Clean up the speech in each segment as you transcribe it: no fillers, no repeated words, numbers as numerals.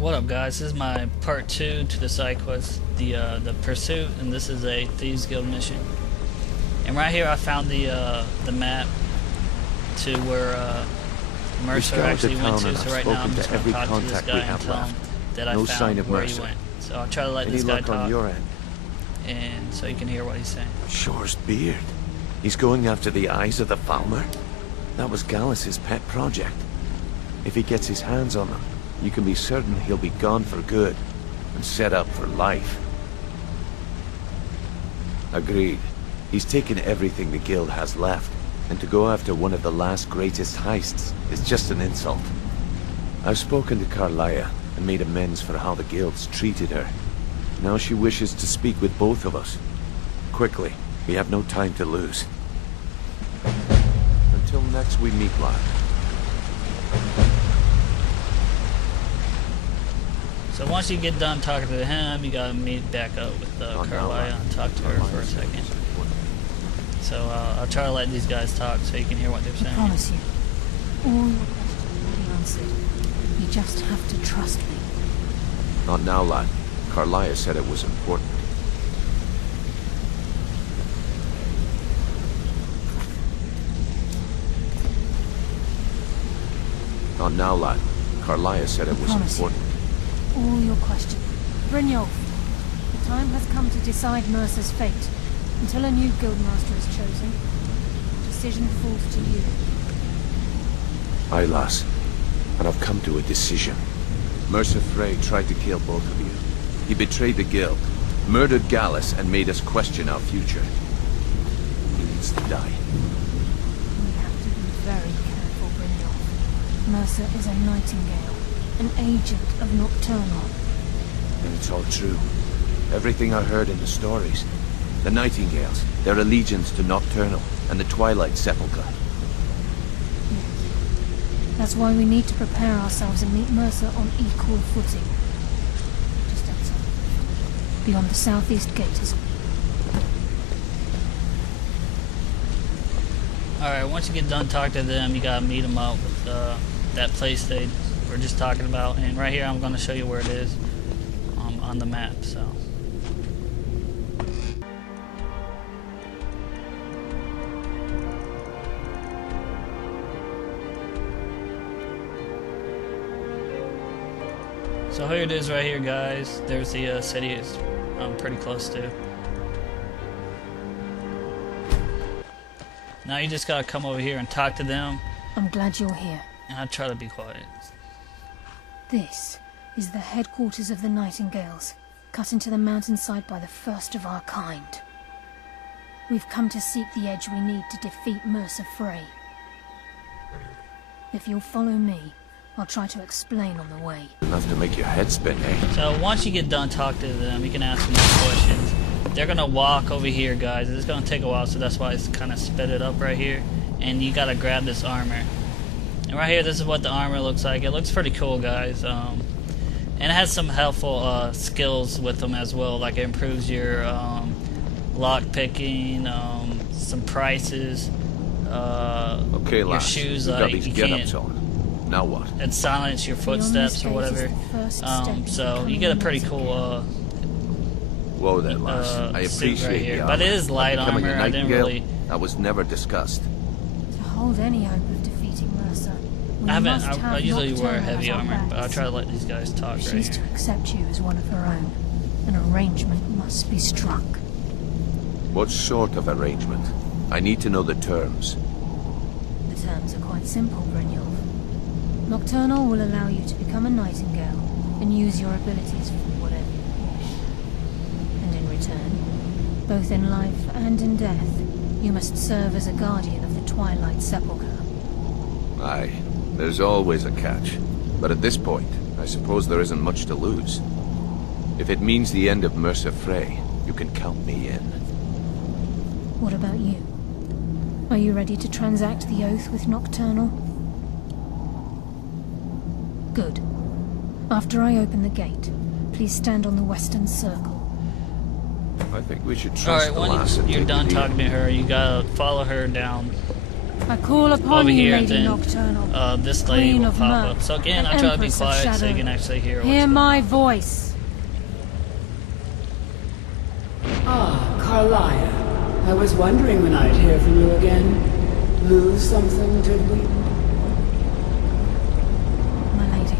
What up, guys? This is my part 2 to the side quest, the Pursuit, and this is a Thieves Guild mission. And right here I found the map to where Mercer actually went to, so right now I'm just going to talk to this guy and tell him that I found where he went. So I'll try to let this guy talk, and so you can hear what he's saying. Shore's beard. He's going after the eyes of the Falmer? That was Gallus's pet project. If he gets his hands on them, you can be certain he'll be gone for good, and set up for life. Agreed. He's taken everything the guild has left, and to go after one of the last greatest heists is just an insult. I've spoken to Carlia, and made amends for how the guild's treated her. Now she wishes to speak with both of us. Quickly, we have no time to lose. Until next we meet, lad. So once you get done talking to him, you gotta meet back up with Carlia and talk to her for a second. So I'll try to let these guys talk so you can hear what they're saying. I promise you, all your questions will be answered. You just have to trust me. Not now, lad. Carlia said it was important. Not now, lad. Carlia said it was important. All your questions. Brynjolf, the time has come to decide Mercer's fate. Until a new guildmaster is chosen, the decision falls to you. Aye, lass. And I've come to a decision. Mercer Frey tried to kill both of you. He betrayed the guild, murdered Gallus, and made us question our future. He needs to die. We have to be very careful, Brynjolf. Mercer is a nightingale, an agent of Nocturnal. And it's all true. Everything I heard in the stories. The Nightingales, their allegiance to Nocturnal, and the Twilight Sepulchre. Yes. That's why we need to prepare ourselves and meet Mercer on equal footing. Just outside. Beyond the southeast gate is... Alright, once you get done talking to them, you gotta meet them up with that place they were just talking about. And right here I'm gonna show you where it is on the map, so... So here it is right here, guys. There's the city it's pretty close to. Now you just gotta come over here and talk to them. I'm glad you're here. And I'll try to be quiet. This is the headquarters of the Nightingales, cut into the mountainside by the first of our kind. We've come to seek the edge we need to defeat Mercer Frey. If you'll follow me, I'll try to explain on the way. Enough to make your head spin, eh? So once you get done talking to them, you can ask them more questions. They're gonna walk over here, guys. It's gonna take a while, so that's why it's kind of sped it up right here. And you gotta grab this armor. And right here, this is what the armor looks like. It looks pretty cool, guys. And it has some helpful skills with them as well. Like it improves your lock picking, some prices. Okay, your lads. shoes, You've like got these you get-ups can't. on. Now what? And silence your footsteps or whatever. So you get a pretty cool Whoa there, lass. I suit appreciate right here. the But it is light Becoming armor. a I didn't nightingale? really. That was never discussed. To hold any hope of defeating Mercer, we I must haven't. have I usually wear Nocturnal heavy as our armor, but I'll backs. try to let these guys talk If right she's here. to accept you as one of her own, an arrangement must be struck. What sort of arrangement? I need to know the terms. The terms are quite simple, Brynjolf. Nocturnal will allow you to become a nightingale and use your abilities for whatever you wish. And in return, both in life and in death, you must serve as a guardian of the Twilight Sepulchre. Aye, there's always a catch. But at this point, I suppose there isn't much to lose. If it means the end of Mercer Frey, you can count me in. What about you? Are you ready to transact the oath with Nocturnal? Good. After I open the gate, please stand on the western circle. I think we should trust Alright, the when lass and you're take done the deal. talking to her, you gotta follow her down I call upon over you, here, Lady then Nocturnal. this lady Queen will of pop Murk, up. So again, and I try to be Empress of quiet so you Shadow. can actually hear what's Hear going my on. voice. Ah, Carlia. I was wondering when I'd hear from you again. Lose something, did we? My lady,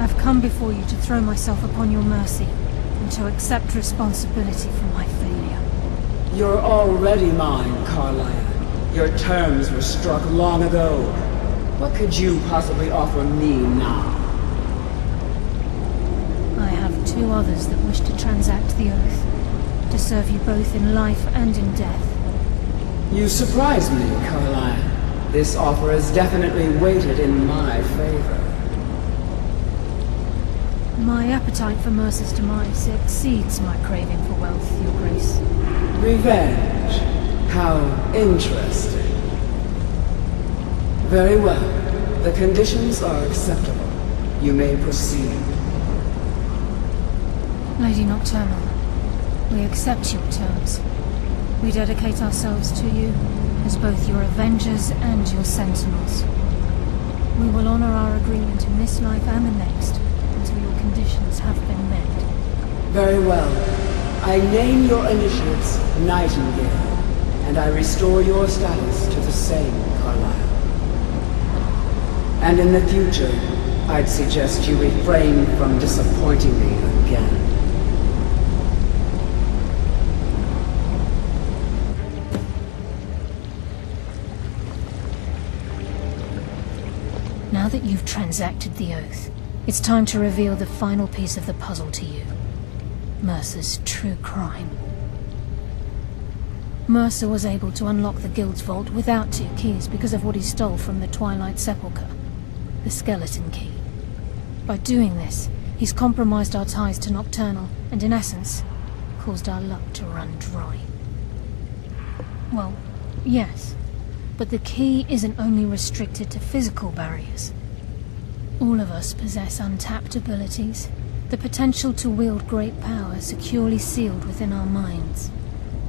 I've come before you to throw myself upon your mercy and to accept responsibility for my failure. You're already mine, Carlia. Your terms were struck long ago. What could you possibly offer me now? I have two others that wish to transact the oath, to serve you both in life and in death. You surprise me, Carlia. This offer is definitely weighted in my favor. My appetite for Mercer's demise exceeds my craving for wealth, Your Grace. Revenge. How interesting. Very well. The conditions are acceptable. You may proceed. Lady Nocturnal, we accept your terms. We dedicate ourselves to you as both your avengers and your sentinels. We will honor our agreement in this life and the next until your conditions have been met. Very well. I name your initiates Nightingale, and I restore your status to the same, Carlisle. And in the future, I'd suggest you refrain from disappointing me again. Now that you've transacted the oath, it's time to reveal the final piece of the puzzle to you. Mercer's true crime. Mercer was able to unlock the Guild's vault without 2 keys because of what he stole from the Twilight Sepulchre, the skeleton key. By doing this, he's compromised our ties to Nocturnal, and in essence, caused our luck to run dry. Well, yes, but the key isn't only restricted to physical barriers. All of us possess untapped abilities, the potential to wield great power securely sealed within our minds.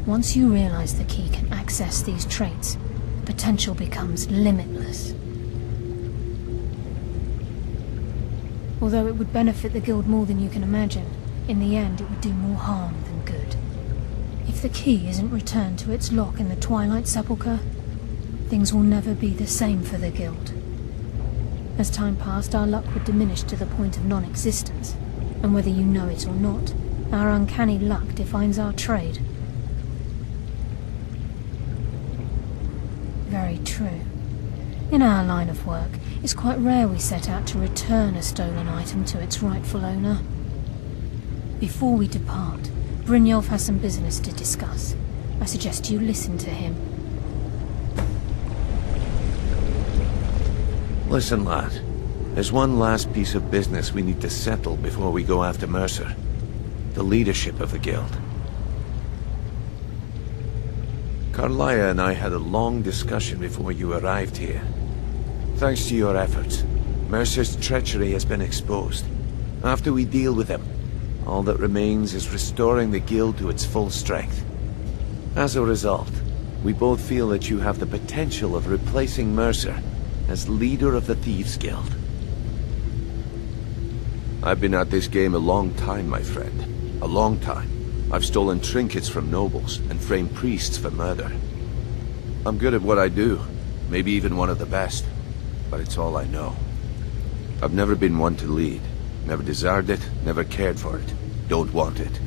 Once you realize the key can access these traits, potential becomes limitless. Although it would benefit the Guild more than you can imagine, in the end it would do more harm than good. If the key isn't returned to its lock in the Twilight Sepulchre, things will never be the same for the Guild. As time passed, our luck would diminish to the point of non-existence, and whether you know it or not, our uncanny luck defines our trade. Very true. In our line of work, it's quite rare we set out to return a stolen item to its rightful owner. Before we depart, Brynjolf has some business to discuss. I suggest you listen to him. Listen, lad. There's one last piece of business we need to settle before we go after Mercer. The leadership of the Guild. Carlia and I had a long discussion before you arrived here. Thanks to your efforts, Mercer's treachery has been exposed. After we deal with him, all that remains is restoring the Guild to its full strength. As a result, we both feel that you have the potential of replacing Mercer as leader of the Thieves' Guild. I've been at this game a long time, my friend. A long time. I've stolen trinkets from nobles and framed priests for murder. I'm good at what I do, maybe even one of the best, but it's all I know. I've never been one to lead. Never desired it, never cared for it. Don't want it.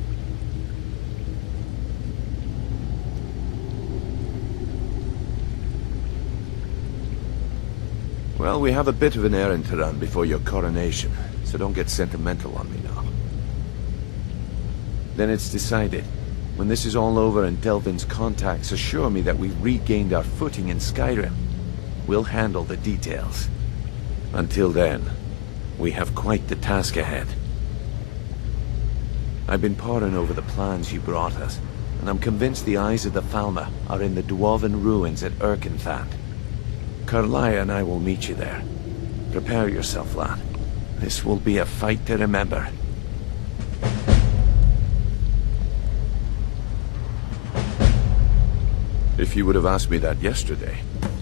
Well, we have a bit of an errand to run before your coronation, so don't get sentimental on me now. Then it's decided. When this is all over and Delvin's contacts assure me that we've regained our footing in Skyrim, we'll handle the details. Until then, we have quite the task ahead. I've been poring over the plans you brought us, and I'm convinced the eyes of the Falmer are in the Dwarven ruins at Erkenthand. Carlia and I will meet you there. Prepare yourself, lad. This will be a fight to remember. If you would have asked me that yesterday,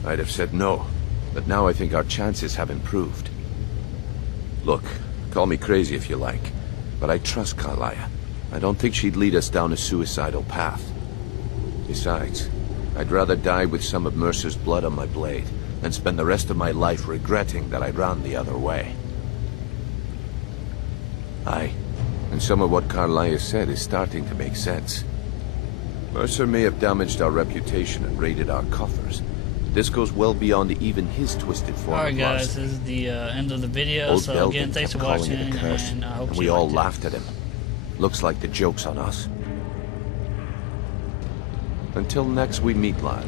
I'd have said no, but now I think our chances have improved. Look, call me crazy if you like, but I trust Carlia. I don't think she'd lead us down a suicidal path. Besides, I'd rather die with some of Mercer's blood on my blade than spend the rest of my life regretting that I ran the other way. Aye, and some of what Carlia said is starting to make sense. Mercer may have damaged our reputation and raided our coffers. This goes well beyond even his twisted form. Alright of guys, lust. this is the end of the video. Old So Belden again, thanks kept for calling watching, it a curse, and I hope and you we all liked it. laughed at him. Looks like the joke's on us. Until next we meet, lad.